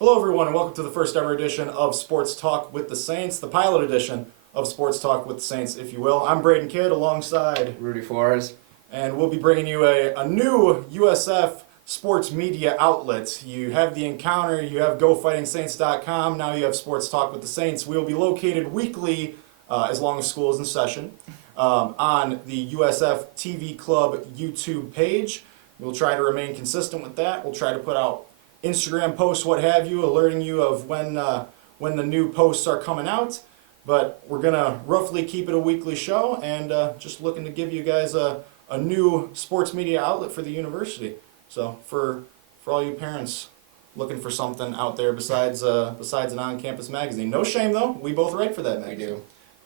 Hello, everyone, and welcome to the first ever edition of Sports Talk with the Saints, the pilot edition of Sports Talk with the Saints, if you will. I'm Braden Kidd alongside Rudy Flores. and we'll be bringing you a new USF sports media outlet. You have The Encounter, you have GoFightingSaints.com, now you have Sports Talk with the Saints. We'll be located weekly, as long as school is in session, on the USF TV Club YouTube page. We'll try to remain consistent with that. We'll try to put out Instagram posts, what have you, alerting you of when the new posts are coming out. But we're gonna roughly keep it a weekly show, and just looking to give you guys a new sports media outlet for the university. So for all you parents looking for something out there besides an on-campus magazine, no shame though. We both write for that magazine. We do.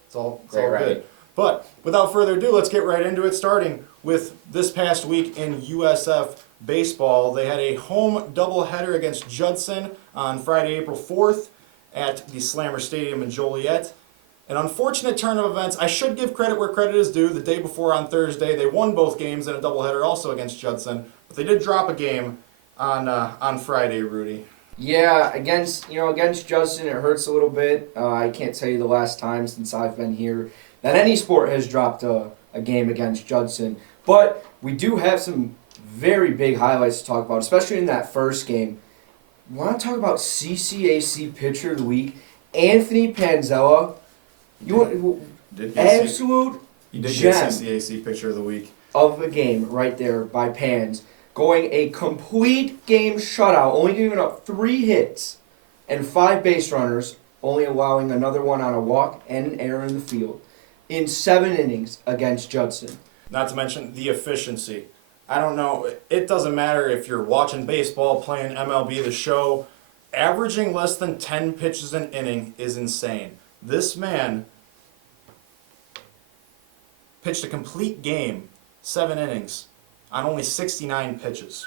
It's all Great writing. good. But without further ado, let's get right into it. Starting with this past week in USF baseball, they had a home doubleheader against Judson on Friday, April 4th at the Slammer Stadium in Joliet. An unfortunate turn of events. I should give credit where credit is due. The day before on Thursday, they won both games in a doubleheader also against Judson, but they did drop a game on Friday, Rudy. Yeah, against Judson, it hurts a little bit. I can't tell you the last time since I've been here that any sport has dropped a game against Judson. But we do have some very big highlights to talk about, especially in that first game. Want to talk about CCAC Pitcher of the Week, Anthony Panzella. Absolute He did gem get CCAC Pitcher of the Week. of the game right there by Pans, going a complete game shutout, only giving up 3 hits and 5 base runners, only allowing another one on a walk and an error in the field in 7 innings against Judson. Not to mention the efficiency. I don't know. It doesn't matter if you're watching baseball, playing MLB The Show. Averaging less than 10 pitches an inning is insane. This man pitched a complete game, 7 innings, on only 69 pitches.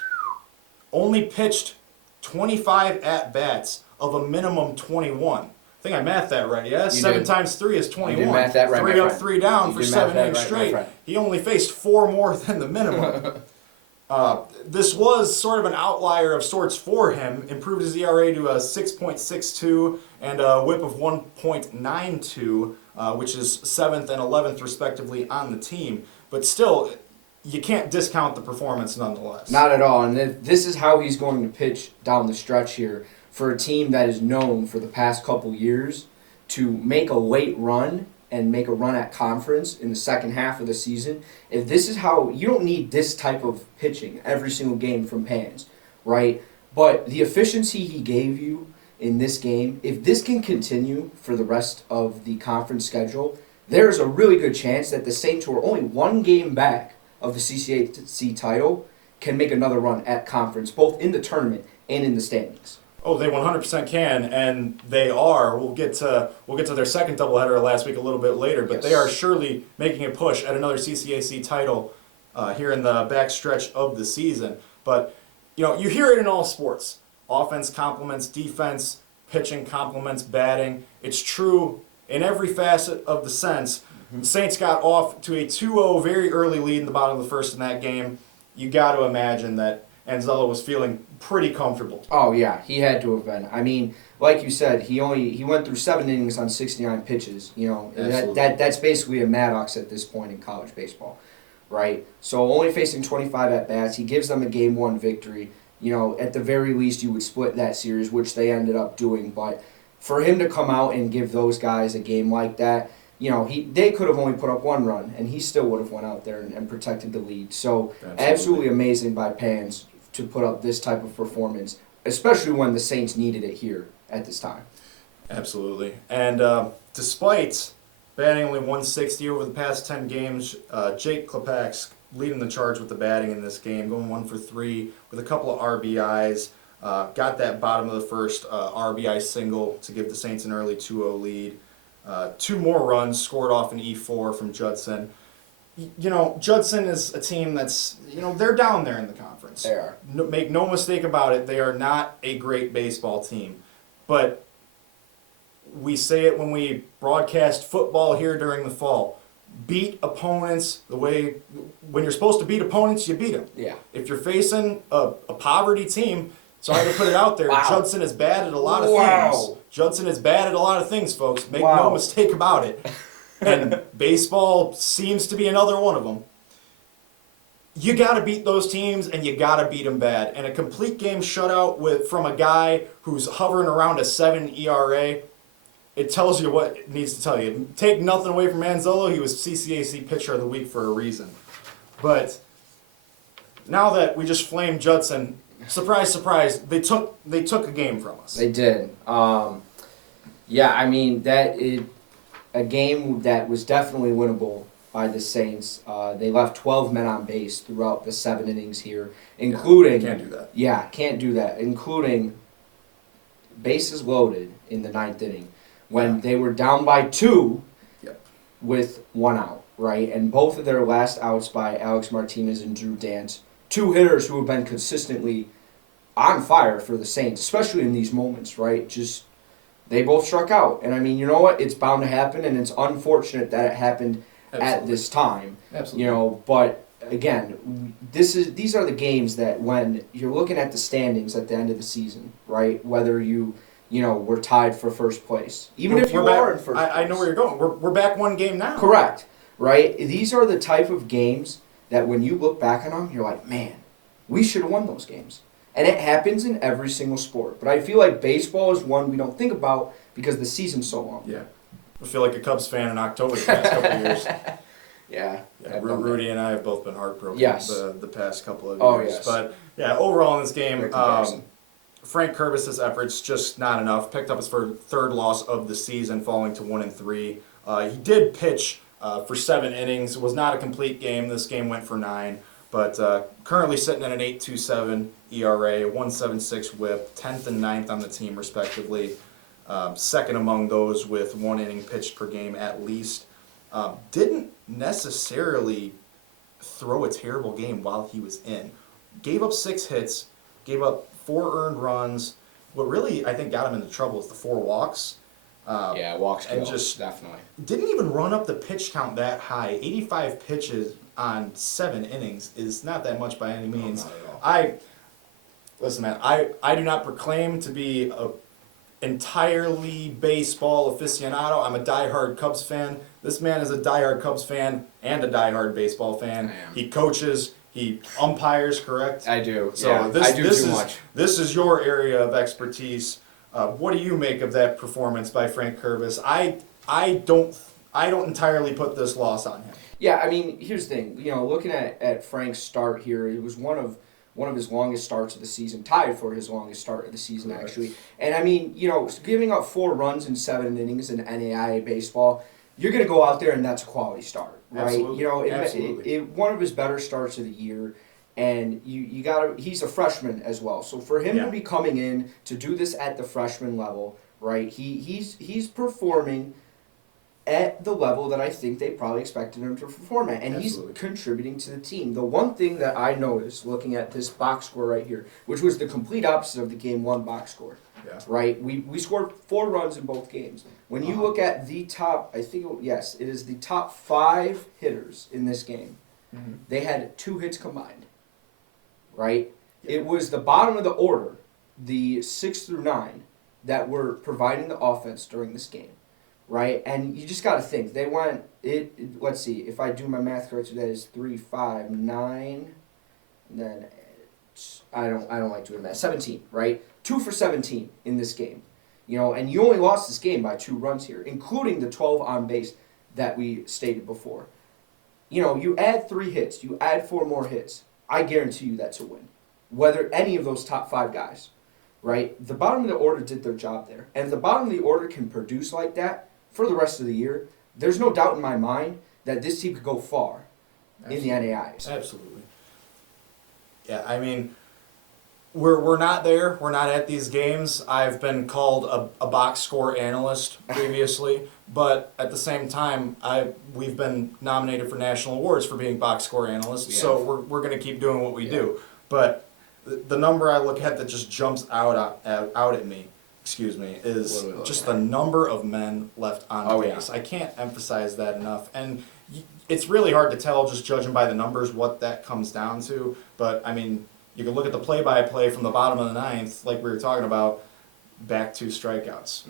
Only pitched 25 at-bats of a minimum 21. I think I mathed that right, yeah? 7 did. times 3 is 21. You did math that right, 3 my up, friend. 3 down You for did 7 math that innings right, my straight. friend. He only faced 4 more than the minimum. This was sort of an outlier of sorts for him. Improved his ERA to a 6.62 and a WHIP of 1.92, which is 7th and 11th respectively on the team. But still, you can't discount the performance nonetheless. Not at all, and this is how he's going to pitch down the stretch here for a team that is known for the past couple years to make a late run and make a run at conference in the second half of the season. If this is how, you don't need this type of pitching every single game from Pans, right? But the efficiency he gave you in this game, if this can continue for the rest of the conference schedule, there's a really good chance that the Saints, who are only 1 game back of the CCAC title, can make another run at conference, both in the tournament and in the standings. Oh, they 100% can, and they are. We'll get to their second doubleheader last week a little bit later, but Yes. they are surely making a push at another CCAC title here in the backstretch of the season. But you hear it in all sports: offense complements defense, pitching complements batting. It's true in every facet of the sense. The Saints got off to a 2-0 very early lead in the bottom of the first in that game. You got to imagine that Anzella was feeling pretty comfortable. Oh yeah, he had to have been. I mean, like you said, he went through 7 innings on 69 pitches. Absolutely. That's basically a Maddox at this point in college baseball, right? So only facing 25 at bats, he gives them a game 1 victory. At the very least, you would split that series, which they ended up doing. But for him to come out and give those guys a game like that, they could have only put up 1 run, and he still would have went out there and protected the lead. So absolutely amazing by Pans to put up this type of performance, especially when the Saints needed it here at this time. Absolutely. And despite batting only 160 over the past 10 games, Jake Klepak's leading the charge with the batting in this game, going 1 for 3 with a couple of RBIs. Got that bottom of the first RBI single to give the Saints an early 2-0 lead. 2 more runs scored off an E4 from Judson. Judson is a team that's, they're down there in the conference. They are. Make no mistake about it, they are not a great baseball team. But we say it when we broadcast football here during the fall. Beat opponents when you're supposed to beat opponents, you beat them. Yeah. If you're facing a poverty team, So I had to put it out there. Wow. Judson is bad at a lot of Wow. things. Judson is bad at a lot of things, folks. Make Wow. no mistake about it. And baseball seems to be another one of them. You got to beat those teams, and you got to beat them bad. And a complete game shutout from a guy who's hovering around a 7 ERA, it tells you what it needs to tell you. Take nothing away from Manzolo. He was CCAC Pitcher of the Week for a reason. But now that we just flamed Judson, surprise, surprise, they took a game from us. They did. Yeah, I mean, a game that was definitely winnable by the Saints. They left 12 men on base throughout the 7 innings here, including... Can't do that. Yeah, can't do that. Including bases loaded in the 9th inning when they were down by 2 Yep. with 1 out, right? And both of their last outs by Alex Martinez and Drew Dance, 2 hitters who have been consistently on fire for the Saints, especially in these moments, right? Just, they both struck out. And I mean, you know what? It's bound to happen, and it's unfortunate that it happened at this time. Absolutely. You know, but again, these are the games that when you're looking at the standings at the end of the season, right? Whether we're tied for first place, even if you are in first place. I know where you're going. We're back 1 game now. Correct, right? These are the type of games that when you look back on them, you're like, man, we should have won those games. And it happens in every single sport. But I feel like baseball is one we don't think about because the season's so long. Yeah. I feel like a Cubs fan in October the past couple of years. Yeah. Yeah, Rudy and I have both been heartbroken Yes. the past couple of years. Oh, yes. But yeah, overall in this game, Great comparison. Frank Curvis's efforts just not enough. Picked up his 3rd loss of the season, falling to 1-3. He did pitch for 7 innings. It was not a complete game. This game went for 9. But currently sitting at an 8.27 ERA, 1.76 WHIP, 10th and 9th on the team respectively. Second among those with 1 inning pitched per game at least. Didn't necessarily throw a terrible game while he was in. Gave up 6 hits, gave up 4 earned runs. What really, I think, got him into trouble is the 4 walks. Yeah, walks and kill, just definitely. Didn't even run up the pitch count that high. 85 pitches on 7 innings is not that much by any means. No, not at all. Listen, man, I do not proclaim to be a entirely baseball aficionado. I'm a diehard Cubs fan. This man is a diehard Cubs fan and a diehard baseball fan. I am. He coaches, he umpires, correct? I do. So yeah, this I do this too is much. this is your area of expertise. What do you make of that performance by Frank Curvis? I don't entirely put this loss on him. Yeah, I mean, here's the thing. Looking at Frank's start here, it was one of his longest starts of the season, tied for his longest start of the season, actually. And I mean, giving up 4 runs in 7 innings in NAIA baseball, you're going to go out there and that's a quality start, right? Absolutely. Absolutely. One of his better starts of the year, and you got to. He's a freshman as well, so for him to be coming in to do this at the freshman level, right? He's performing at the level that I think they probably expected him to perform at. And Absolutely. He's contributing to the team. The one thing that I noticed looking at this box score right here, which was the complete opposite of the game 1 box score, Yeah. right? We scored 4 runs in both games. When you look at the top, it is the top 5 hitters in this game. Mm-hmm. They had 2 hits combined, right? Yeah. It was the bottom of the order, the 6 through 9, that were providing the offense during this game. Right, and you just got to think they went. Let's see, if I do my math correctly, that is 3, 5, 9. Then I don't like doing math. 17, right? 2 for 17 in this game, and you only lost this game by 2 runs here, including the 12 on base that we stated before. You add 3 hits, you add 4 more hits. I guarantee you that's a win. Whether any of those top 5 guys, right? The bottom of the order did their job there, and if the bottom of the order can produce like that for the rest of the year, there's no doubt in my mind that this team could go far in the NAIs. Absolutely. Yeah, I mean, we're not there. We're not at these games. I've been called a box score analyst previously, but at the same time, we've been nominated for national awards for being box score analysts. So we're going to keep doing what we do. But the number I look at that just jumps out at me, is just the number of men left on base. I can't emphasize that enough. And it's really hard to tell just judging by the numbers what that comes down to. But, I mean, You can look at the play-by-play from the bottom of the ninth, like we were talking about, back to strikeouts.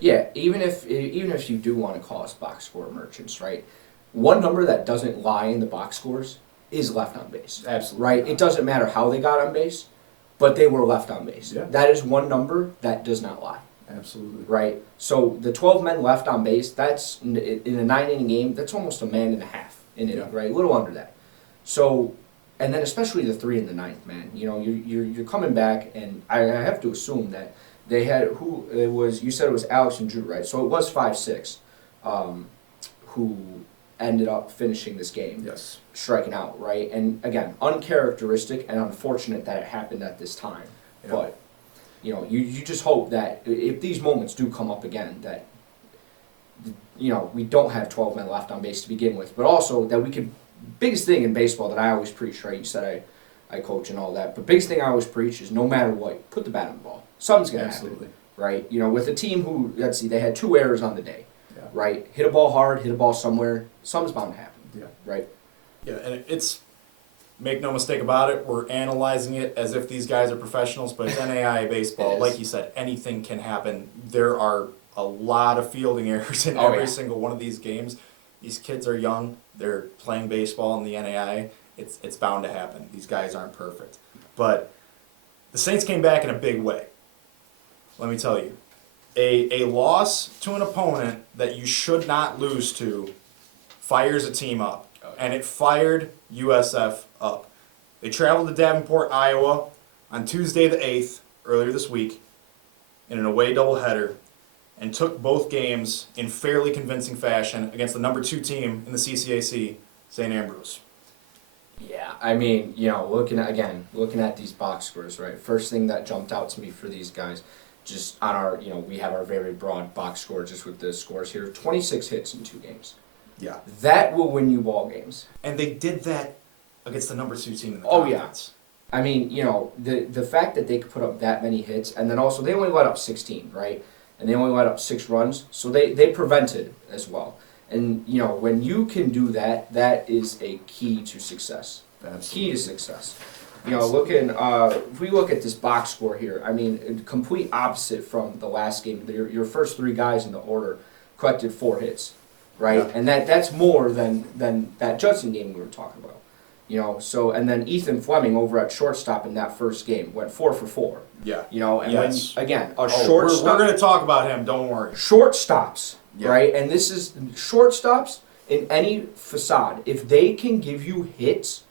Yeah, even if you do want to call us box score merchants, right? One number that doesn't lie in the box scores is left on base. Absolutely. Right? It doesn't matter how they got on base, but they were left on base. Yeah. That is one number that does not lie. Absolutely. Right? So the 12 men left on base, that's in a 9-inning game, that's almost a man and a half in it, Yeah. right? A little under that. So, and then especially the 3 in the ninth, man. You know, you're coming back, and I have to assume that they had who it was. You said it was Alex and Drew, right? So it was 5-6, who ended up finishing this game, Yes. striking out, right? And again, uncharacteristic and unfortunate that it happened at this time, Yeah. but. You know, you just hope that if these moments do come up again, that, you know, we don't have 12 men left on base to begin with, but also that we could, biggest thing in baseball that I always preach, right? You said I coach and all that, but biggest thing I always preach is no matter what, put the bat on the ball. Something's going to Absolutely. happen, right? You know, with a team who, let's see, they had 2 errors on the day, Yeah. right? Hit a ball hard, hit a ball somewhere, something's bound to happen, Yeah. right? Yeah, and it's, make no mistake about it, we're analyzing it as if these guys are professionals, but it's NAIA baseball. It is. Like you said, anything can happen. There are a lot of fielding errors in Oh, every yeah. single one of these games. These kids are young. They're playing baseball in the NAIA. It's bound to happen. These guys aren't perfect. But the Saints came back in a big way. Let me tell you. A loss to an opponent that you should not lose to fires a team up. And it fired USF up. They traveled to Davenport, Iowa on Tuesday the 8th, earlier this week, in an away doubleheader, and took both games in fairly convincing fashion against the number 2 team in the CCAC, St. Ambrose. Yeah, I mean, you know, looking at these box scores, right? First thing that jumped out to me for these guys, just on our, you know, we have our very broad box score just with the scores here. 26 hits in 2 games. Yeah. That will win you ball games. And they did that against the number 2 team in the Oh, yeah. conference. I mean, you know, the fact that they could put up that many hits, and then also they only let up 16, right? And they only let up 6 runs, so they prevented as well. And, you know, when you can do that, that is a key to success. Absolutely. Key to success. You know, if we look at this box score here, I mean, complete opposite from the last game. Your first 3 guys in the order collected 4 hits, right? Yeah. And that's more than that Judson game we were talking about. You know, so, and then Ethan Fleming over at shortstop in that first game went 4 for 4. Yeah. You know, and Yes. when, again, a Oh, shortstop. we're going to talk about him, don't worry. Shortstops, Yeah. right? And this is shortstops in any facade. If they can give you hits,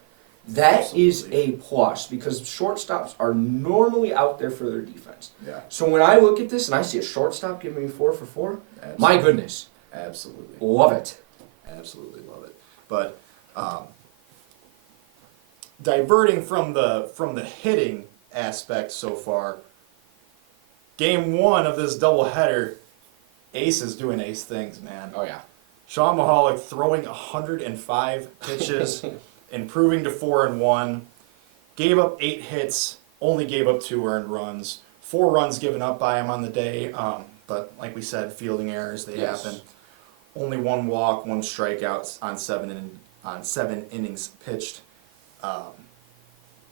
that is Absolutely. a plus because shortstops are normally out there for their defense. Yeah. So when I look at this and I see a shortstop giving me 4 for 4, my goodness, Absolutely. love it. Absolutely love it. But diverting from the hitting aspect so far, game 1 of this doubleheader, Ace is doing ace things, man. Oh yeah. Sean Mahalik throwing 105 pitches, improving to 4-1, gave up 8 hits, only gave up 2 earned runs, 4 runs given up by him on the day. But like we said, fielding errors, they Yes. happen. Only 1 walk, 1 strikeout on 7 innings pitched.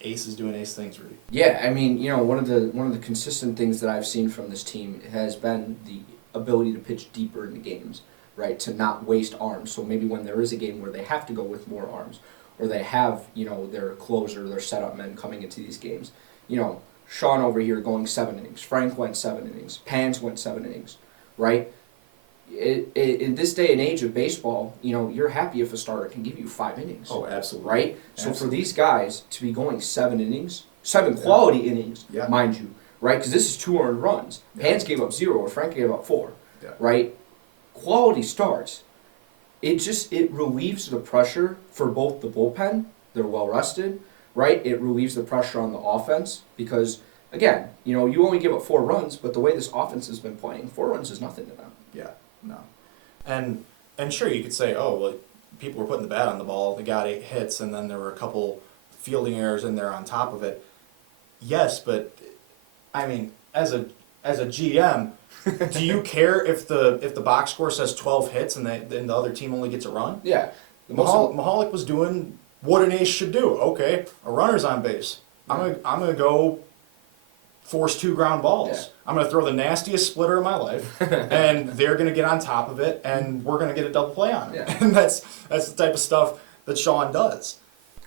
Ace is doing ace things, Rudy. Yeah, I mean, you know, one of the consistent things that I've seen from this team has been the ability to pitch deeper in the games, right? To not waste arms. So maybe when there is a game where they have to go with more arms, or they have, you know, their closer, their setup men coming into these games. You know, Sean over here going 7 innings. Frank went 7 innings. Pans went 7 innings, right? In this day and age of baseball, you know, you're happy if a starter can give you 5 innings. Oh, absolutely. Right? So Absolutely. for these guys to be going 7 innings, 7 quality innings, Yeah. mind you, right? Because this is 2 earned runs. Yeah. Pans gave up 0, or Frank gave up 4, Yeah. right? Quality starts. It relieves the pressure for both the bullpen. They're well rested, right? It relieves the pressure on the offense because, again, you know, you only give up 4 runs, but the way this offense has been playing, 4 runs is nothing to them. Yeah, no. And sure, you could say, oh, well, people were putting the bat on the ball, they got 8 hits, and then there were a couple fielding errors in there on top of it. Yes, but, I mean, as a GM, do you care if the box score says 12 hits and the other team only gets a run? Yeah. Mahalik was doing what an ace should do. Okay, a runner's on base. I'm gonna go force 2 ground balls. Yeah. I'm gonna throw the nastiest splitter of my life, and they're gonna get on top of it, and we're gonna get a double play on it. Yeah. And that's the type of stuff that Sean does.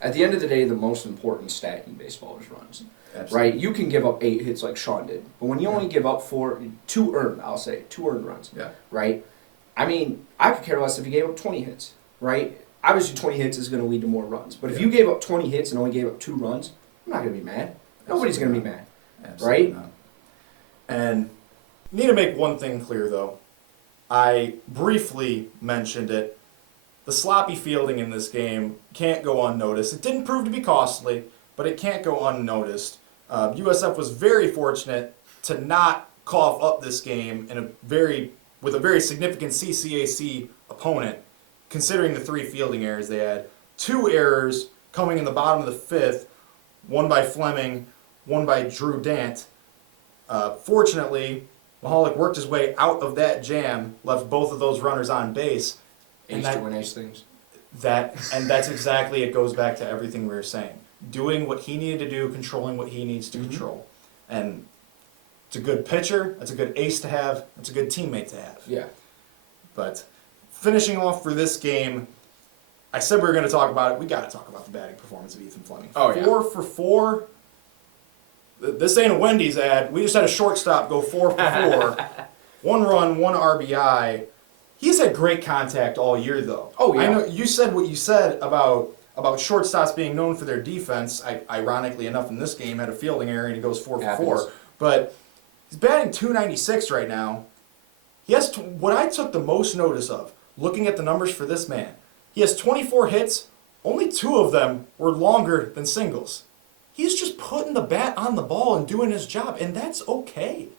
At the end of the day, the most important stat in baseball is runs. Right? You can give up 8 hits like Sean did, but when you only give up 2 earned runs. Yeah. Right? I mean, I could care less if you gave up 20 hits. Right? Obviously, 20 hits is going to lead to more runs. But if you gave up 20 hits and only gave up 2 runs, I'm not going to be mad. Nobody's going to be mad. Absolutely Right? not. And need to make one thing clear though. I briefly mentioned it. The sloppy fielding in this game can't go unnoticed. It didn't prove to be costly, but it can't go unnoticed. USF was very fortunate to not cough up this game with a very significant CCAC opponent, considering the 3 fielding errors they had. 2 errors coming in the bottom of the 5th, one by Fleming, one by Drew Dant. Fortunately, Mahalik worked his way out of that jam, left both of those runners on base. Ace doing ace things. And that's exactly, it goes back to everything we were saying. Doing what he needed to do, controlling what he needs to control. And it's a good pitcher, it's a good ace to have, it's a good teammate to have. Yeah. But finishing off for this game, I said we were going to talk about it. We got to talk about the batting performance of Ethan Fleming. Oh, yeah. 4 for 4. This ain't a Wendy's ad. We just had a shortstop go 4 for 4. 1 run, 1 RBI. He's had great contact all year, though. Oh, yeah. I know you said what you said about shortstops being known for their defense. Ironically enough, in this game, had a fielding error and he goes 4 for 4. But he's batting .296 right now. He has what I took the most notice of, looking at the numbers for this man. He has 24 hits. Only 2 of them were longer than singles. He's just putting the bat on the ball and doing his job, and that's okay.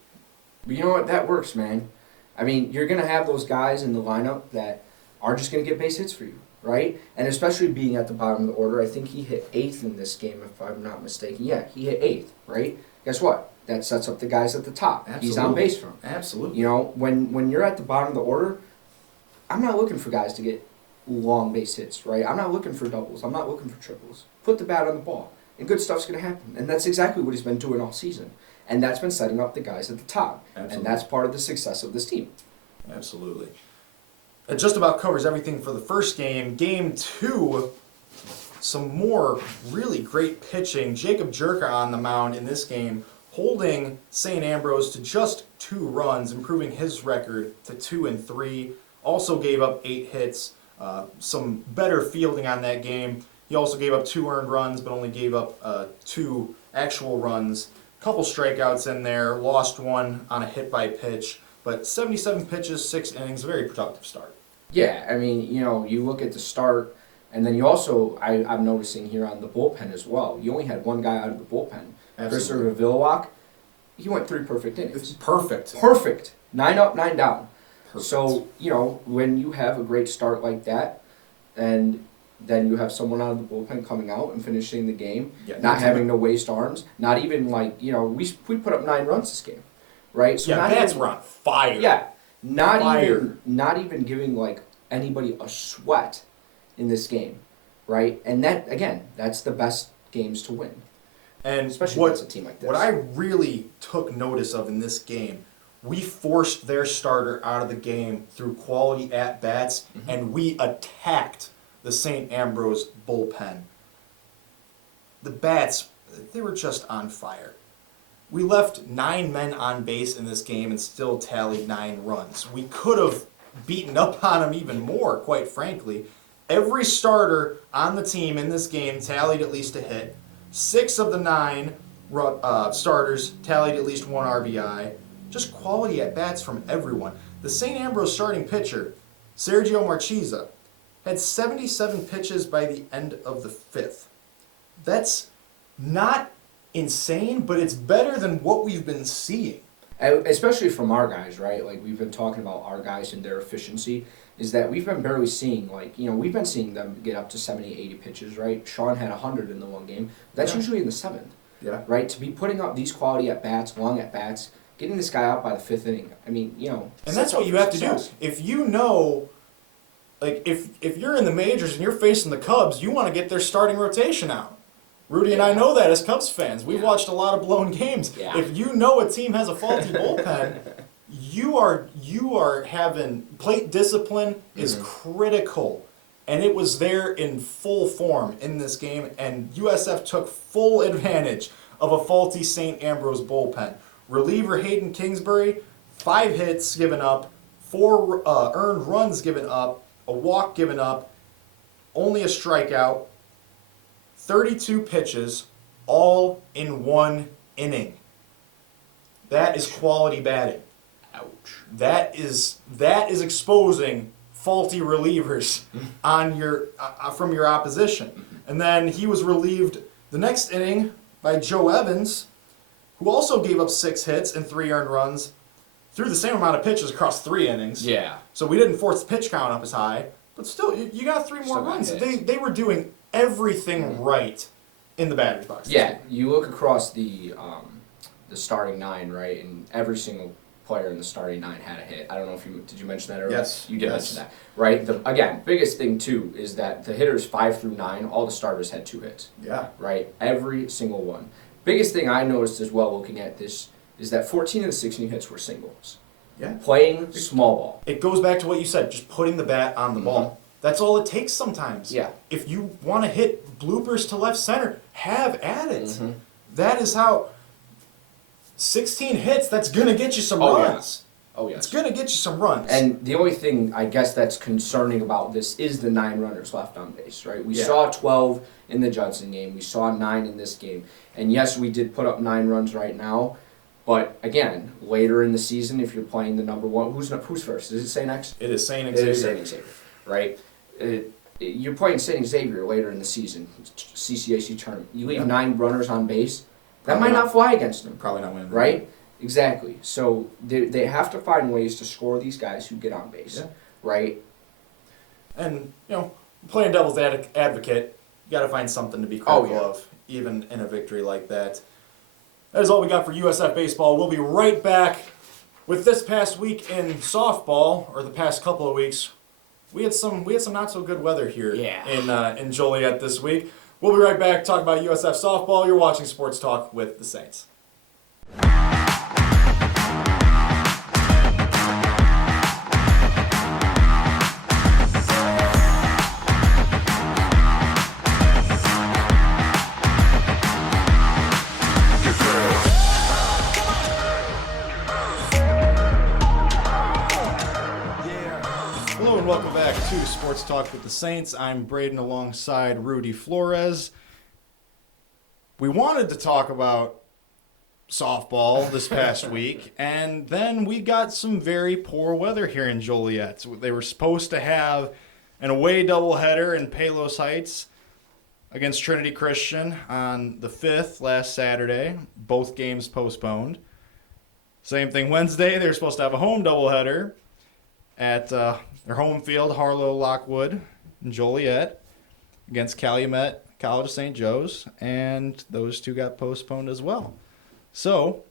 But you know what? That works, man. I mean, you're going to have those guys in the lineup that are just going to get base hits for you, right? And especially being at the bottom of the order, I think he hit 8th in this game, if I'm not mistaken. Yeah, he hit 8th, right? Guess what? That sets up the guys at the top. Absolutely. He's on base for him. Absolutely. You know, when you're at the bottom of the order, I'm not looking for guys to get long base hits, right? I'm not looking for doubles. I'm not looking for triples. Put the bat on the ball, and good stuff's going to happen. And that's exactly what he's been doing all season. And that's been setting up the guys at the top. Absolutely. And that's part of the success of this team. Absolutely. It just about covers everything for the first game. Game 2, some more really great pitching. Jacob Jerka on the mound in this game, holding St. Ambrose to just 2 runs, improving his record to 2-3. Also gave up 8 hits. Some better fielding on that game. He also gave up 2 earned runs, but only gave up 2 actual runs. Couple strikeouts in there, lost 1 on a hit by pitch, but 77 pitches, 6 innings, a very productive start. Yeah, I mean, you know, you look at the start, and then you also, I'm noticing here on the bullpen as well, you only had 1 guy out of the bullpen. Christopher Villawak, he went 3 perfect innings. It's perfect. Perfect. 9 up, 9 down. Perfect. So, you know, when you have a great start like that, and then you have someone out of the bullpen coming out and finishing the game, not having to waste arms, not even like, you know, we put up 9 runs this game, right? So yeah, bats were on fire. Yeah, not even giving like anybody a sweat in this game, right? And that, again, that's the best games to win, And especially against a team like this. What I really took notice of in this game, we forced their starter out of the game through quality at-bats, and we attacked the St. Ambrose bullpen. The bats, they were just on fire. We left 9 men on base in this game and still tallied 9 runs. We could have beaten up on them even more, quite frankly. Every starter on the team in this game tallied at least a hit. 6 of the 9 starters tallied at least 1 RBI. Just quality at-bats from everyone. The St. Ambrose starting pitcher, Sergio Marchesa, had 77 pitches by the end of the 5th. That's not insane, but it's better than what we've been seeing. Especially from our guys, right? Like, we've been talking about our guys and their efficiency, is that we've been barely seeing, like, you know, we've been seeing them get up to 70, 80 pitches, right? Sean had 100 in the one game. That's usually in the 7th, right? To be putting up these quality at-bats, long at-bats, getting this guy out by the 5th inning, I mean, you know. And that's what you have to do. If you know, like, if you're in the majors and you're facing the Cubs, you want to get their starting rotation out. Rudy and I know that as Cubs fans. We've Yeah. watched a lot of blown games. Yeah. If you know a team has a faulty bullpen, you are having plate discipline is critical. And it was there in full form in this game, and USF took full advantage of a faulty St. Ambrose bullpen. Reliever Hayden Kingsbury, 5 hits given up, 4 earned runs given up, a walk given up, only a strikeout, 32 pitches, all in 1 inning. That is quality batting. Ouch. That is exposing faulty relievers on your from your opposition. And then he was relieved the next inning by Joe Evans, who also gave up 6 hits and 3 earned runs, threw the same amount of pitches across 3 innings. Yeah. So we didn't force the pitch count up as high, but still, you got 3 more Still got runs. hits. They were doing everything right in the batter's box. Yeah, you look across the starting 9, right, and every single player in the starting 9 had a hit. I don't know if did you mention that earlier? Yes. You did Yes. mention that, right? Again, biggest thing too is that the hitters 5 through 9, all the starters had 2 hits, Yeah. right? Every single one. Biggest thing I noticed as well looking at this is that 14 of the 16 hits were singles. Yeah. Playing small ball. It goes back to what you said, just putting the bat on the Mhm. ball. That's all it takes sometimes. Yeah. If you want to hit bloopers to left center, have at it. Mhm. That is how 16 hits, that's going to get you some Oh, yeah. runs. Oh yes. It's going to get you some runs. And the only thing I guess that's concerning about this is the 9 runners left on base, right? We Yeah. saw 12 in the Judson game. We saw 9 in this game. And yes, we did put up 9 runs right now. But again, later in the season, if you're playing the number 1, who's first? Is it St. X? it is St. It is Xavier. St. Xavier, right? You're playing St. Xavier later in the season, CCAC tournament. You leave Yeah. 9 runners on base, that Probably might not. not fly against them. Probably not winning. Right? Exactly. So they have to find ways to score these guys who get on base. Yeah. Right? And, playing devil's advocate, you got to find something to be Oh, critical yeah. of, even in a victory like that. That is all we got for USF baseball. We'll be right back with this past week in softball, or the past couple of weeks. We had some not so good weather here in Joliet this week. We'll be right back talking about USF softball. You're watching Sports Talk with the Saints. Hello and welcome back to Sports Talk with the Saints. I'm Braden alongside Rudy Flores. We wanted to talk about softball this past week, and then we got some very poor weather here in Joliet. They were supposed to have an away doubleheader in Palos Heights against Trinity Christian on the 5th last Saturday. Both games postponed. Same thing Wednesday. They were supposed to have a home doubleheader at their home field, Harlow Lockwood in Joliet, against Calumet College of St. Joe's, and those 2 got postponed as well. So,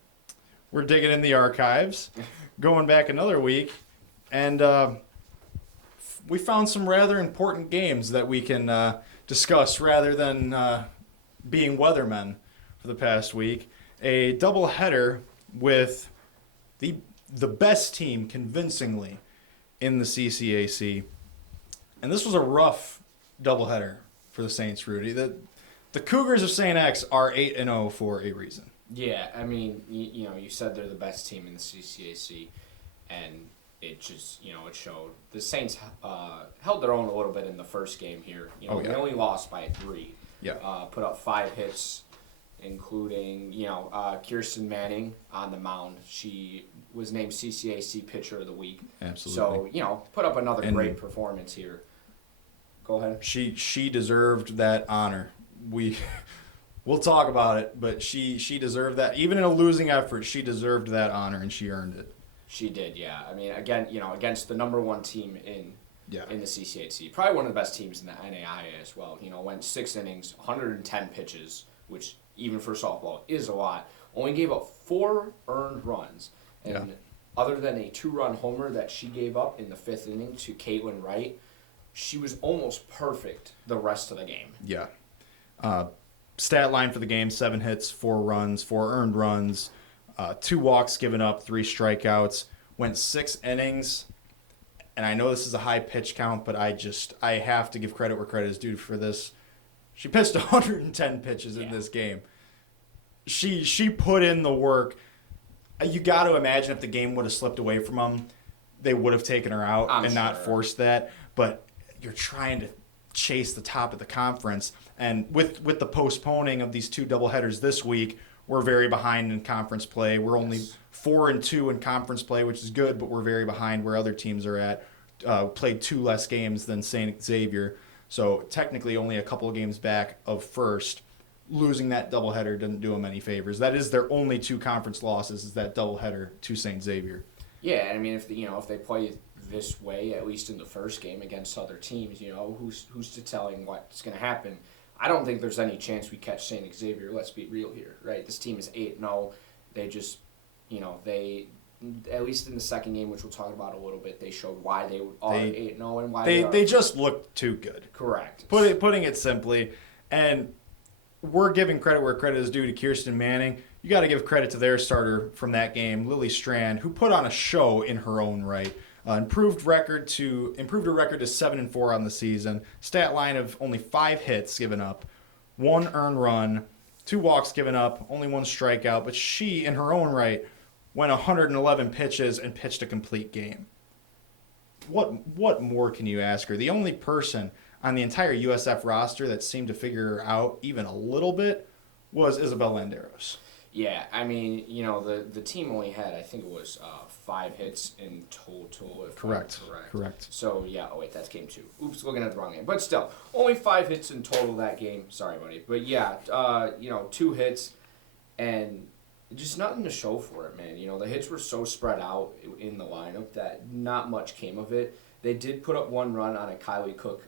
we're digging in the archives, going back another week, and we found some rather important games that we can discuss rather than being weathermen for the past week. A doubleheader with the best team convincingly in the CCAC. And this was a rough doubleheader for the Saints, Rudy. The Cougars of St. X are 8-0 for a reason. Yeah, I mean, you said they're the best team in the CCAC, and it just, it showed. The Saints held their own a little bit in the first game here. They only lost by 3. Yeah. Put up 5 hits, including, Kirsten Manning on the mound. She was named CCAC Pitcher of the Week. Absolutely. So, put up another And great performance here. Go ahead. She deserved that honor. We'll talk about it, but she deserved that. Even in a losing effort, she deserved that honor, and she earned it. She did, yeah. I mean, again, against the number 1 team in Yeah. the CCHC. Probably one of the best teams in the NAIA as well. Went 6 innings, 110 pitches, which even for softball is a lot. Only gave up 4 earned runs. And other than a 2-run homer that she gave up in the 5th inning to Caitlin Wright, she was almost perfect the rest of the game. Yeah. stat line for the game: 7 hits, 4 runs, 4 earned runs, 2 walks given up, 3 strikeouts. Went 6 innings. And I know this is a high pitch count, but I have to give credit where credit is due for this. She pitched 110 pitches in this game. She put in the work. You got to imagine if the game would have slipped away from them, they would have taken her out and not forced that. But you're trying to chase the top of the conference, and with the postponing of these 2 doubleheaders this week, we're very behind in conference play. We're only 4-2 in conference play, which is good, but we're very behind where other teams are at. Played 2 less games than St. Xavier, so technically only a couple of games back of first. Losing that doubleheader didn't do them any favors. That is their only 2 conference losses, is that doubleheader to St. Xavier. Yeah, I mean, if they play this way, at least in the first game against other teams, who's to telling what's going to happen? I don't think there's any chance we catch St. Xavier. Let's be real here, right? This team is 8-0. They just, they, at least in the second game, which we'll talk about a little bit, they showed why they are 8-0 and why they just looked too good. Correct. Putting it simply, and we're giving credit where credit is due to Kirsten Manning. You got to give credit to their starter from that game, Lily Strand, who put on a show in her own right. Improved her record to 7-4 on the season. Stat line of only 5 hits given up, 1 earned run, 2 walks given up, only 1 strikeout. But she, in her own right, went 111 pitches and pitched a complete game. What more can you ask her? The only person on the entire USF roster that seemed to figure her out even a little bit was Isabel Landeros. Yeah, I mean, the team only had, I think it was 5 hits in total. If Correct. I'm Correct. So, that's game 2. Oops, looking at the wrong game. But still, only 5 hits in total that game. Sorry, buddy. But, 2 hits and just nothing to show for it, man. The hits were so spread out in the lineup that not much came of it. They did put up 1 run on a Kylie Cook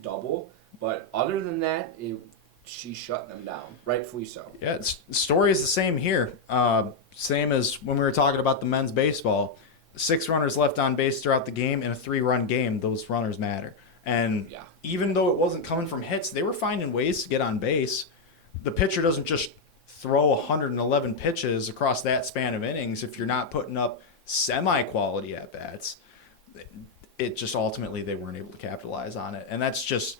double, but other than that, she shut them down, rightfully so. Yeah, the story is the same here. Same as when we were talking about the men's baseball. 6 runners left on base throughout the game. In a 3-run game, those runners matter. And even though it wasn't coming from hits, they were finding ways to get on base. The pitcher doesn't just throw 111 pitches across that span of innings if you're not putting up semi-quality at-bats. It just ultimately they weren't able to capitalize on it. And that's just,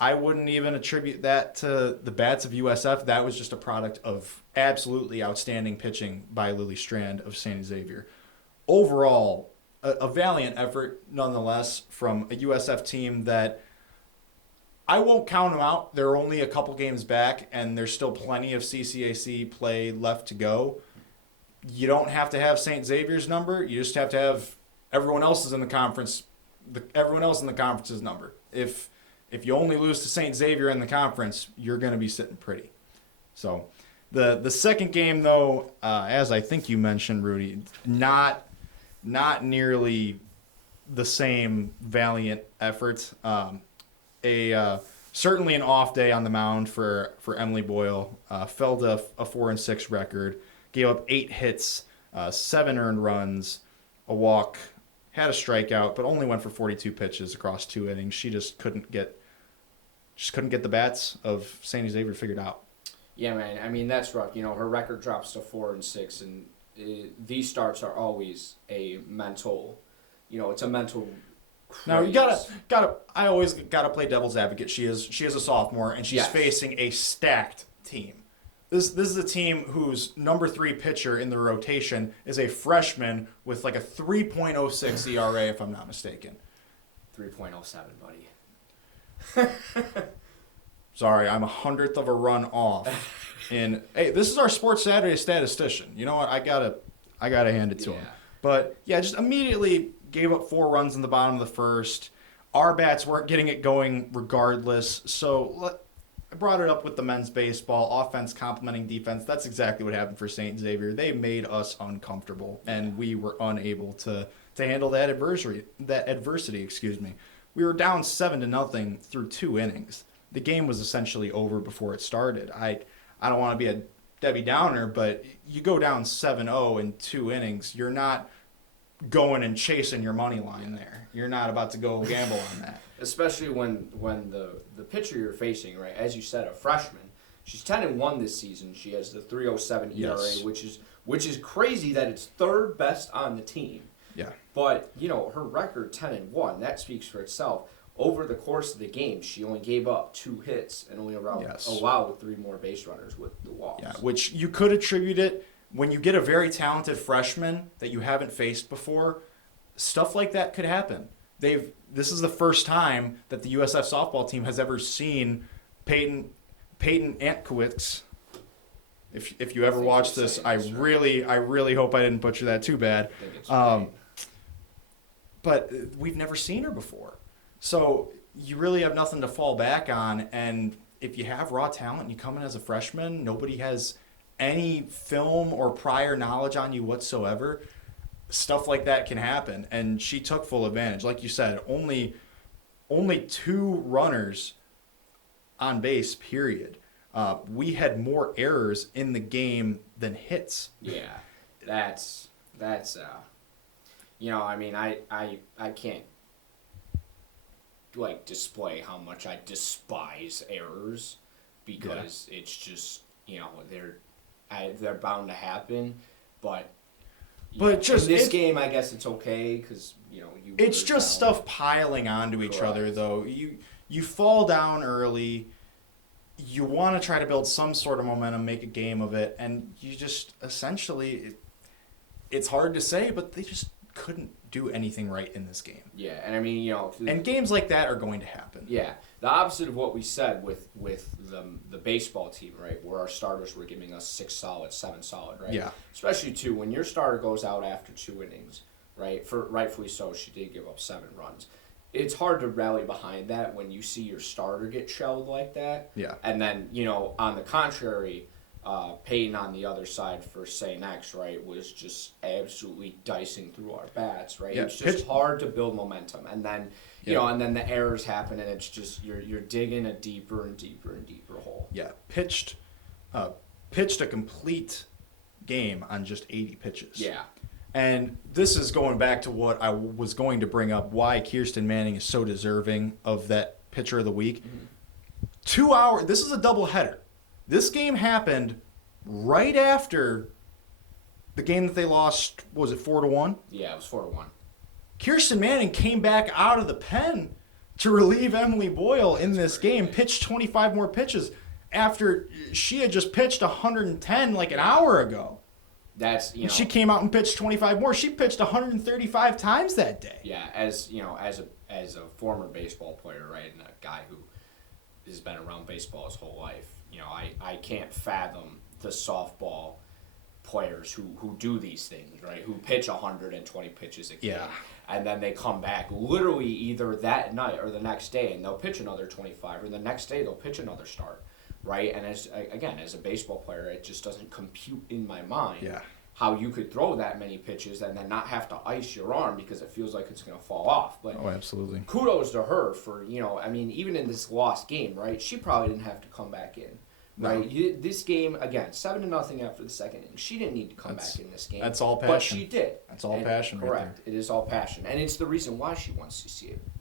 I wouldn't even attribute that to the bats of USF. That was just a product of absolutely outstanding pitching by Lily Strand of St. Xavier. Overall, a valiant effort nonetheless from a USF team that I won't count them out. They're only a couple games back, and there's still plenty of CCAC play left to go. You don't have to have St. Xavier's number. You just have to have everyone else's in the conference. Everyone else in the conference's number. If you only lose to St. Xavier in the conference, you're going to be sitting pretty. So the second game, though, as I think you mentioned, Rudy, not nearly the same valiant effort. Certainly an off day on the mound for Emily Boyle. Fell to a 4-6 record. Gave up 8 hits, 7 earned runs, a walk, had a strikeout, but only went for 42 pitches across 2 innings. She just couldn't get the bats of St. Xavier figured out. Yeah, man. I mean, that's rough. Her record drops to 4-6, and these starts are always a mental. It's a mental. Now you gotta. I always gotta play devil's advocate. She is a sophomore, and she's facing a stacked team. This is a team whose number 3 pitcher in the rotation is a freshman with like a 3.06 ERA, if I'm not mistaken. 3.07, buddy. Sorry, I'm 100th of a run off. And hey, this is our Sports Saturday statistician. You know what? I gotta hand it to him. But yeah, just immediately gave up 4 runs in the bottom of the first. Our bats weren't getting it going regardless. So I brought it up with the men's baseball, offense complementing defense. That's exactly what happened for St. Xavier. They made us uncomfortable, and we were unable to handle that adversity. Excuse me. We were down 7-0 through 2 innings. The game was essentially over before it started. I don't want to be a Debbie Downer, but you go down 7-0 in 2 innings, you're not going and chasing your money line there. You're not about to go gamble on that. Especially when the pitcher you're facing, right, as you said, a freshman, She's 10-1 this season. She has the 3.07 ERA, Yes. which is crazy that it's third best on the team. Yeah. But her record 10-1, that speaks for itself. Over the course of the game, she only gave up 2 hits and only allowed 3 more base runners with the walks. Yeah, which you could attribute it when you get a very talented freshman that you haven't faced before. Stuff like that could happen. This is the first time that the USF softball team has ever seen Peyton Antkowitz. If you ever watch this, I really hope I didn't butcher that too bad. I think it's okay. But we've never seen her before. So you really have nothing to fall back on. And if you have raw talent and you come in as a freshman, nobody has any film or prior knowledge on you whatsoever, stuff like that can happen. And she took full advantage. Like you said, only 2 runners on base, period. We had more errors in the game than hits. Yeah, that's I mean, I can't display how much I despise errors because it's just they're bound to happen, but just in this game I guess it's okay because it's just stuff piling onto each other though. You fall down early. You want to try to build some sort of momentum, make a game of it, and you just essentially, it's hard to say, but they just couldn't do anything right in this game. Yeah, and I mean, and games like that are going to happen. Yeah, the opposite of what we said with the baseball team, right, where our starters were giving us 6 solid, 7 solid, right? Yeah. Especially too when your starter goes out after 2 innings, right? Rightfully so, she did give up 7 runs. It's hard to rally behind that when you see your starter get shelled like that. Yeah. And then, on the contrary, Peyton on the other side for St. X, right, was just absolutely dicing through our bats, right? Yeah, It's just hard to build momentum. And then, and then the errors happen and it's just you're digging a deeper and deeper and deeper hole. Yeah, pitched a complete game on just 80 pitches. Yeah. And this is going back to what I was going to bring up, why Kirsten Manning is so deserving of that pitcher of the week. 2 hours, this is a doubleheader. This game happened right after the game that they lost, was it 4-1? Yeah, it was 4-1. Kirsten Manning came back out of the pen to relieve Emily Boyle in this game, pitched 25 more pitches after she had just pitched 110 like an hour ago. That's She came out and pitched 25 more. She pitched 135 times that day. Yeah, as a former baseball player, right, and a guy who has been around baseball his whole life, I can't fathom the softball players who do these things, right? Who pitch 120 pitches a game. Yeah. And then they come back literally either that night or the next day and they'll pitch another 25 or the next day they'll pitch another start. Right, and as a baseball player, it just doesn't compute in my mind how you could throw that many pitches and then not have to ice your arm because it feels like it's going to fall off. But absolutely. Kudos to her for even in this lost game, right? She probably didn't have to come back in, right? No. This game again, 7-0 after the second inning. She didn't need to come back in this game. That's all passion. But she did. That's all passion, right correct. It is all passion, and it's the reason why she wants to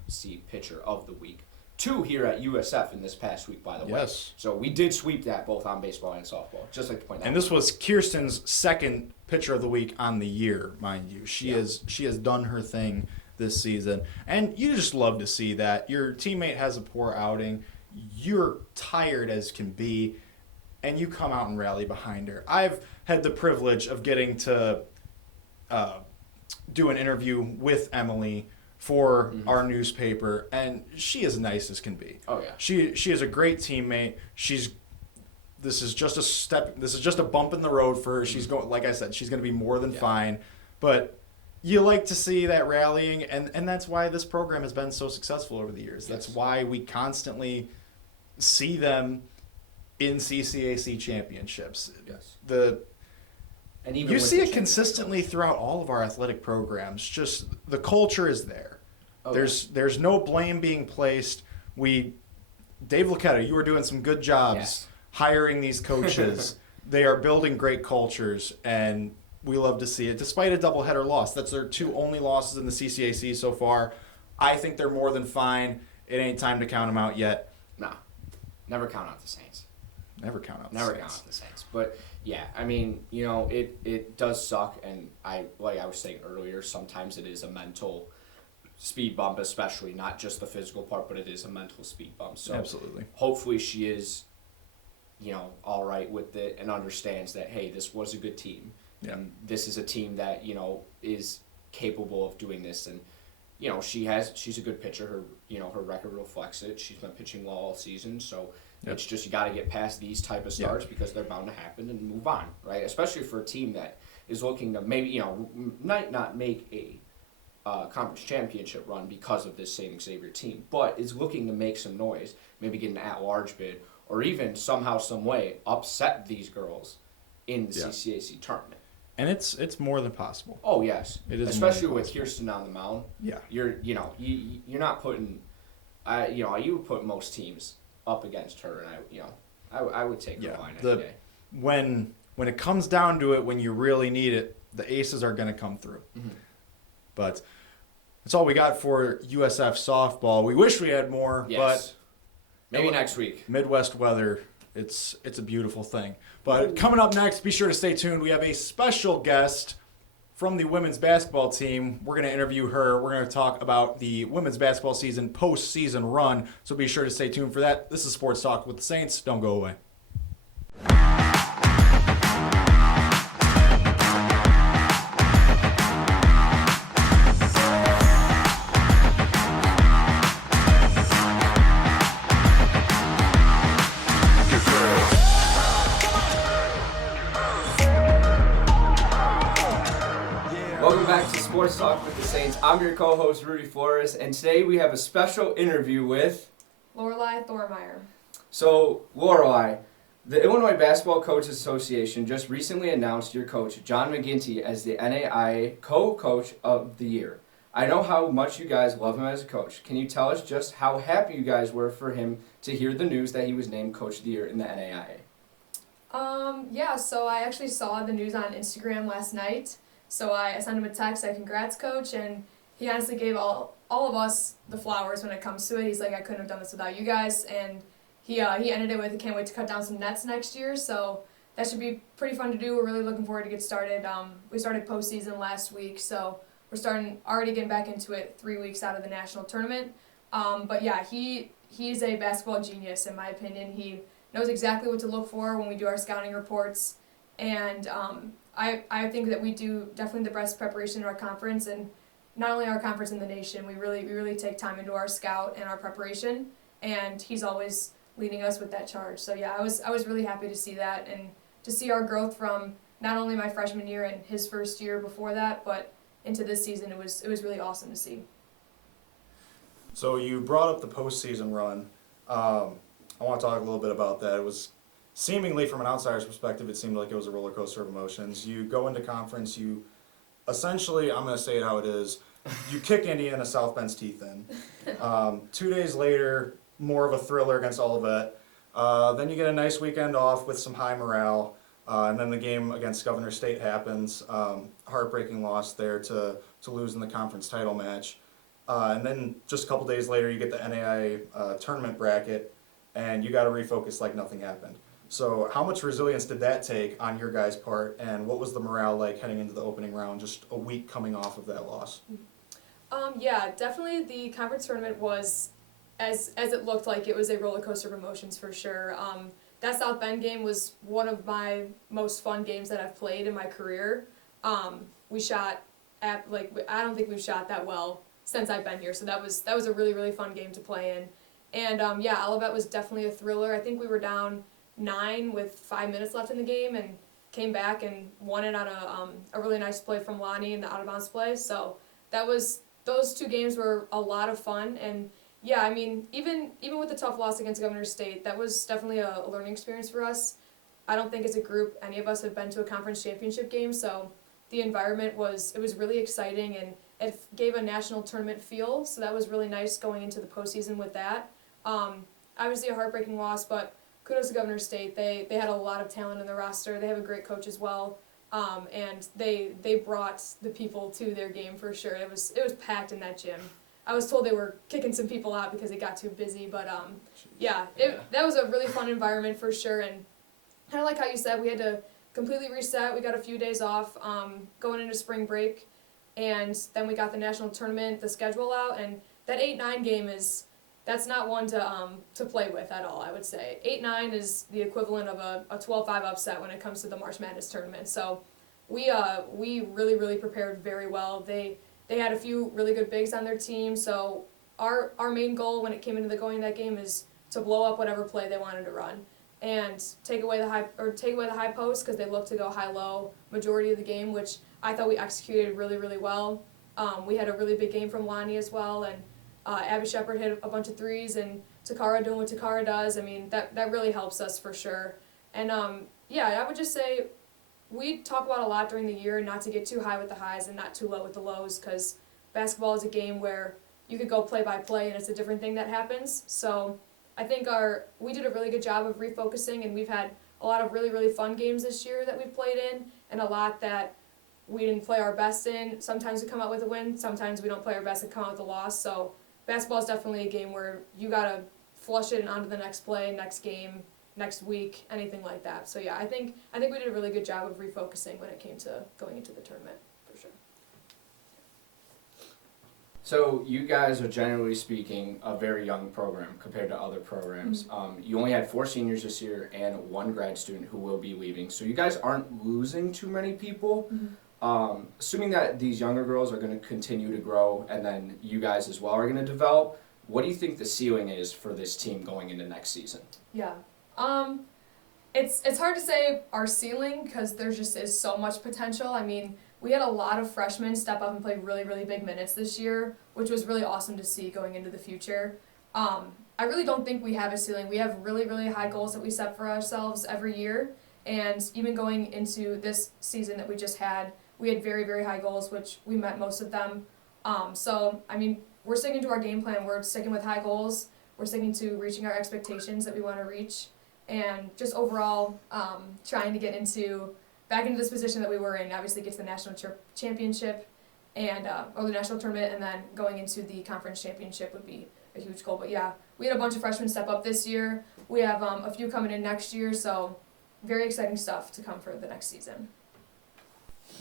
see pitcher of the week. 2 here at USF in this past week, by the way. Yes. So we did sweep that both on baseball and softball. Just like to point that out. And this was Kirsten's second pitcher of the week on the year, mind you. She has done her thing this season. And you just love to see that. Your teammate has a poor outing. You're tired as can be. And you come out and rally behind her. I've had the privilege of getting to do an interview with Emily for our newspaper, and she is nice as can be. Oh yeah. She is a great teammate. This is just a step. This is just a bump in the road for her. She's going, like I said, she's going to be more than fine. But you like to see that rallying, and that's why this program has been so successful over the years. That's why we constantly see them in CCAC championships. Yes. And even you see it consistently throughout all of our athletic programs. Just the culture is there. Oh, there's no blame being placed. Dave Lucchetta, you are doing some good jobs hiring these coaches. They are building great cultures, and we love to see it. Despite a doubleheader loss, that's their 2 only losses in the CCAC so far. I think they're more than fine. It ain't time to count them out yet. No, never count out the Saints. Never count out the Never Saints. count out the Saints. But yeah, I mean, it does suck, and like I was saying earlier, sometimes it is a mental speed bump, especially not just the physical part, but it is a mental speed bump. So Absolutely. hopefully she is, all right with it and understands that, hey, this was a good team. Yeah. And this is a team that, is capable of doing this. And, she's a good pitcher. Her record reflects it. She's been pitching well all season. So Yep. it's just you got to get past these type of starts because they're bound to happen and move on, right? Especially for a team that is looking to maybe, might not make a conference championship run because of this St. Xavier team, but is looking to make some noise, maybe get an at-large bid, or even somehow, some way upset these girls in the CCAC tournament. And it's more than possible. Oh yes, It is especially more with possible. Kirsten on the mound. Yeah. You're not putting, you would put most teams up against her, and I would take her line any day. When it comes down to it, when you really need it, the aces are going to come through. Mhm. But that's all we got for USF softball. We wish we had more, Yes, maybe next week. but Midwest weather, it's a beautiful thing. But coming up next, be sure to stay tuned. We have a special guest from the women's basketball team. We're going to interview her. We're going to talk about the women's basketball season, postseason run. So be sure to stay tuned for that. This is Sports Talk with the Saints. Don't go away. Welcome back to Sports Talk with the Saints. I'm your co-host Rudy Flores, and today we have a special interview with. Lorelei Thormeyer. So, Lorelei, the Illinois Basketball Coaches Association just recently announced your coach, John McGinty, as the NAIA Co-Coach of the Year. I know how much you guys love him as a coach. Can you tell us just how happy you guys were for him to hear the news that he was named Coach of the Year in the NAIA? Yeah, so I actually saw the news on Instagram last night. So I sent him a text, I congrats coach, and he honestly gave all of us the flowers when it comes to it. He's like, I couldn't have done this without you guys, and he ended it with, I can't wait to cut down some nets next year, so that should be pretty fun to do. We're really looking forward to get started. We started postseason last week, so we're already getting back into it 3 weeks out of the national tournament. But yeah, he's a basketball genius in my opinion. He knows exactly what to look for when we do our scouting reports, and I think that we do definitely the best preparation in our conference, and not only our conference in the nation. We really take time into our scout and our preparation, and he's always leading us with that charge. So yeah, I was really happy to see that, and to see our growth from not only my freshman year and his first year before that, but into this season. It was really awesome to see. So you brought up the postseason run. I want to talk a little bit about that. It was seemingly, from an outsider's perspective, it seemed like it was a roller coaster of emotions. You go into conference, you essentially, I'm going to say it how it is, you kick Indiana South Bend's teeth in. 2 days later, more of a thriller against Olivet. Then you get a nice weekend off with some high morale. And then the game against Governor State happens. Heartbreaking loss there to lose in the conference title match. And then just a couple days later, you get the NAIA tournament bracket, and you got to refocus like nothing happened. So how much resilience did that take on your guys' part, and what was the morale like heading into the opening round, just a week coming off of that loss? Yeah, definitely the conference tournament was, as it looked like, it was a roller coaster of emotions for sure. That South Bend game was one of my most fun games that I've played in my career. We shot I don't think we've shot that well since I've been here, so that was a really fun game to play in. And yeah, Olivet was definitely a thriller. I think we were down 9 with 5 minutes left in the game and came back and won it on a really nice play from Lonnie in the out of bounds play. So those 2 games were a lot of fun. And yeah, I mean, even with the tough loss against Governor State, that was definitely a learning experience for us. I don't think as a group any of us have been to a conference championship game, so the environment was really exciting, and it gave a national tournament feel, so that was really nice going into the postseason with that. Obviously a heartbreaking loss, but kudos to Governor State. They had a lot of talent in their roster. They have a great coach as well, and they brought the people to their game for sure. It was packed in that gym. I was told they were kicking some people out because it got too busy, but Yeah. that was a really fun environment for sure, and kind of like how you said, we had to completely reset. We got a few days off going into spring break, and then we got the national tournament, the schedule out, and that 8-9 game that's not one to play with at all. I would say 8-9 is the equivalent of a 12-5 upset when it comes to the March Madness tournament. So we really prepared very well. They had a few really good bigs on their team. So our main goal when it came into going that game is to blow up whatever play they wanted to run and take away the high post because they looked to go high low majority of the game, which I thought we executed really well. We had a really big game from Lonnie as well, and Abby Shepard hit a bunch of threes, and Takara doing what Takara does. I mean, that really helps us for sure. And I would just say we talk about a lot during the year not to get too high with the highs and not too low with the lows, because basketball is a game where you could go play by play and it's a different thing that happens. So I think we did a really good job of refocusing, and we've had a lot of really fun games this year that we've played in, and a lot that we didn't play our best in. Sometimes we come out with a win, sometimes we don't play our best and come out with a loss. So basketball is definitely a game where you gotta flush it and onto the next play, next game, next week, anything like that. So yeah, I think we did a really good job of refocusing when it came to going into the tournament, for sure. So you guys are, generally speaking, a very young program compared to other programs. You only had 4 seniors this year and 1 grad student who will be leaving. So you guys aren't losing too many people. Assuming that these younger girls are going to continue to grow and then you guys as well are going to develop, what do you think the ceiling is for this team going into next season? Yeah. It's hard to say our ceiling because there just is so much potential. I mean, we had a lot of freshmen step up and play really big minutes this year, which was really awesome to see going into the future. I really don't think we have a ceiling. We have really high goals that we set for ourselves every year, and even going into this season that we just had, we had very high goals, which we met most of them. So, I mean, we're sticking to our game plan. We're sticking with high goals. We're sticking to reaching our expectations that we want to reach, and just overall trying to get back into this position that we were in. Obviously, get to the national championship and or the national tournament, and then going into the conference championship would be a huge goal. But yeah, we had a bunch of freshmen step up this year. We have a few coming in next year, so very exciting stuff to come for the next season.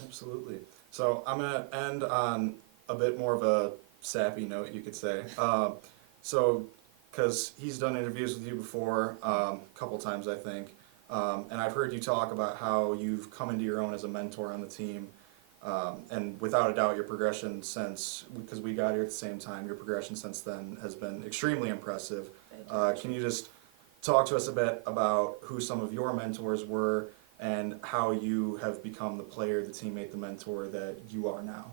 Absolutely. So I'm going to end on a bit more of a sappy note, you could say. Because he's done interviews with you before, a couple times, I think. And I've heard you talk about how you've come into your own as a mentor on the team. And without a doubt, your progression because we got here at the same time, your progression since then has been extremely impressive. Can you just talk to us a bit about who some of your mentors were and how you have become the player, the teammate, the mentor that you are now?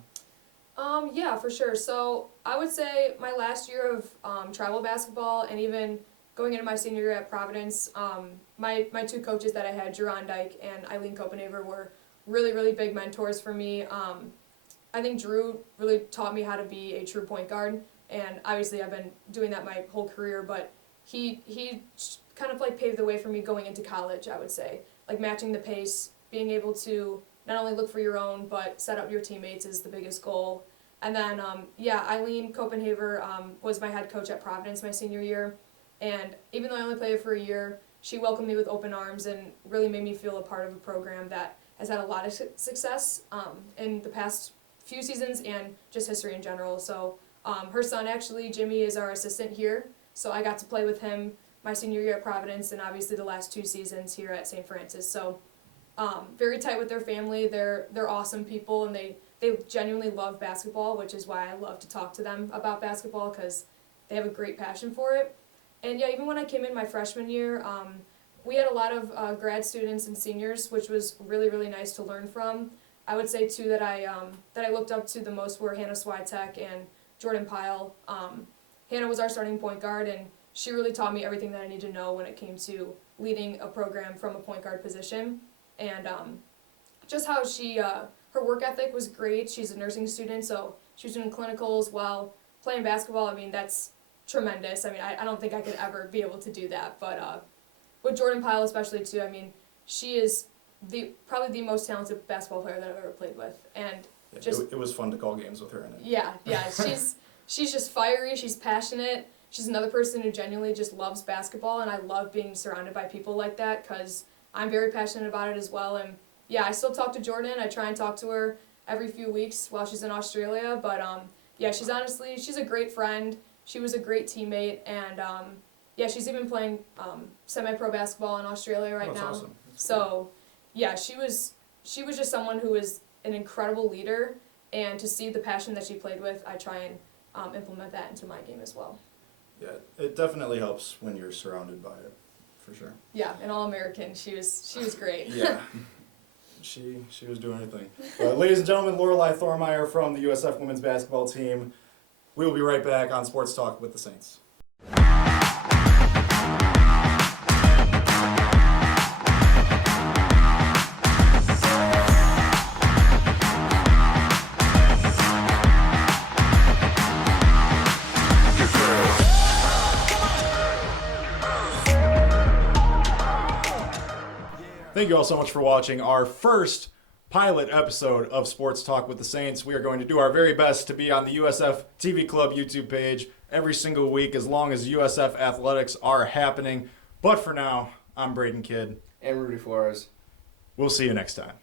Yeah, for sure. So I would say my last year of travel basketball, and even going into my senior year at Providence, my 2 coaches that I had, Juron Dyke and Eileen Copenhaver, were really big mentors for me. I think Drew really taught me how to be a true point guard, and obviously I've been doing that my whole career, but he kind of like paved the way for me going into college, I would say. Like matching the pace, being able to not only look for your own, but set up your teammates is the biggest goal. And then, Eileen Copenhaver was my head coach at Providence my senior year. And even though I only played for a year, she welcomed me with open arms and really made me feel a part of a program that has had a lot of success in the past few seasons and just history in general. So her son, actually, Jimmy, is our assistant here. So I got to play with him my senior year at Providence and obviously the last 2 seasons here at St. Francis. So very tight with their family. They're awesome people, and they genuinely love basketball, which is why I love to talk to them about basketball, because they have a great passion for it. And yeah, even when I came in my freshman year, we had a lot of grad students and seniors, which was really nice to learn from. I would say 2 that I looked up to the most were Hannah Swiatek and Jordan Pyle. Hannah was our starting point guard, and she really taught me everything that I needed to know when it came to leading a program from a point guard position. And just how her work ethic was great. She's a nursing student, so she was doing clinicals while playing basketball. I mean, that's tremendous. I mean, I don't think I could ever be able to do that. But with Jordan Pyle especially too, I mean, she is probably the most talented basketball player that I've ever played with. And It was fun to call games with her in it. yeah, she's just fiery, she's passionate. She's another person who genuinely just loves basketball, and I love being surrounded by people like that because I'm very passionate about it as well. And yeah, I still talk to Jordan. I try and talk to her every few weeks while she's in Australia. But yeah, she's a great friend. She was a great teammate, and yeah, she's even playing semi-pro basketball in Australia right That's now. awesome. That's So yeah, she was just someone who was an incredible leader, and to see the passion that she played with, I try and implement that into my game as well. Yeah, it definitely helps when you're surrounded by it, for sure. Yeah, an All-American. She was great. Yeah. She was doing her thing. Ladies and gentlemen, Lorelei Thormeyer from the USF women's basketball team. We will be right back on Sports Talk with the Saints. Thank you all so much for watching our first pilot episode of Sports Talk with the Saints. We are going to do our very best to be on the USF TV Club YouTube page every single week as long as USF athletics are happening. But for now, I'm Braden Kidd. And Rudy Flores. We'll see you next time.